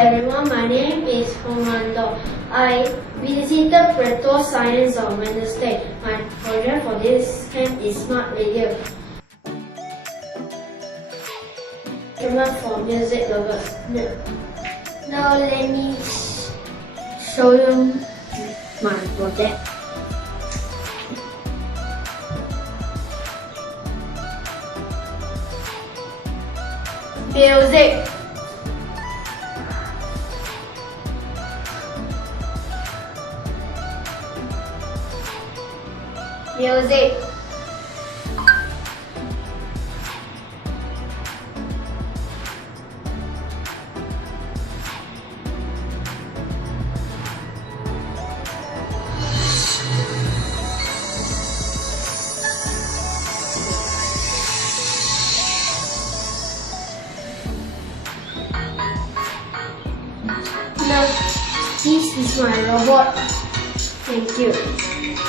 everyone, my name is Foong Mun Lock. I visited Petrosains on Wednesday. My project for this camp is Smart Radio. For music lovers. Now let me show you my project. Music. Music. Now, this is my robot. Thank you.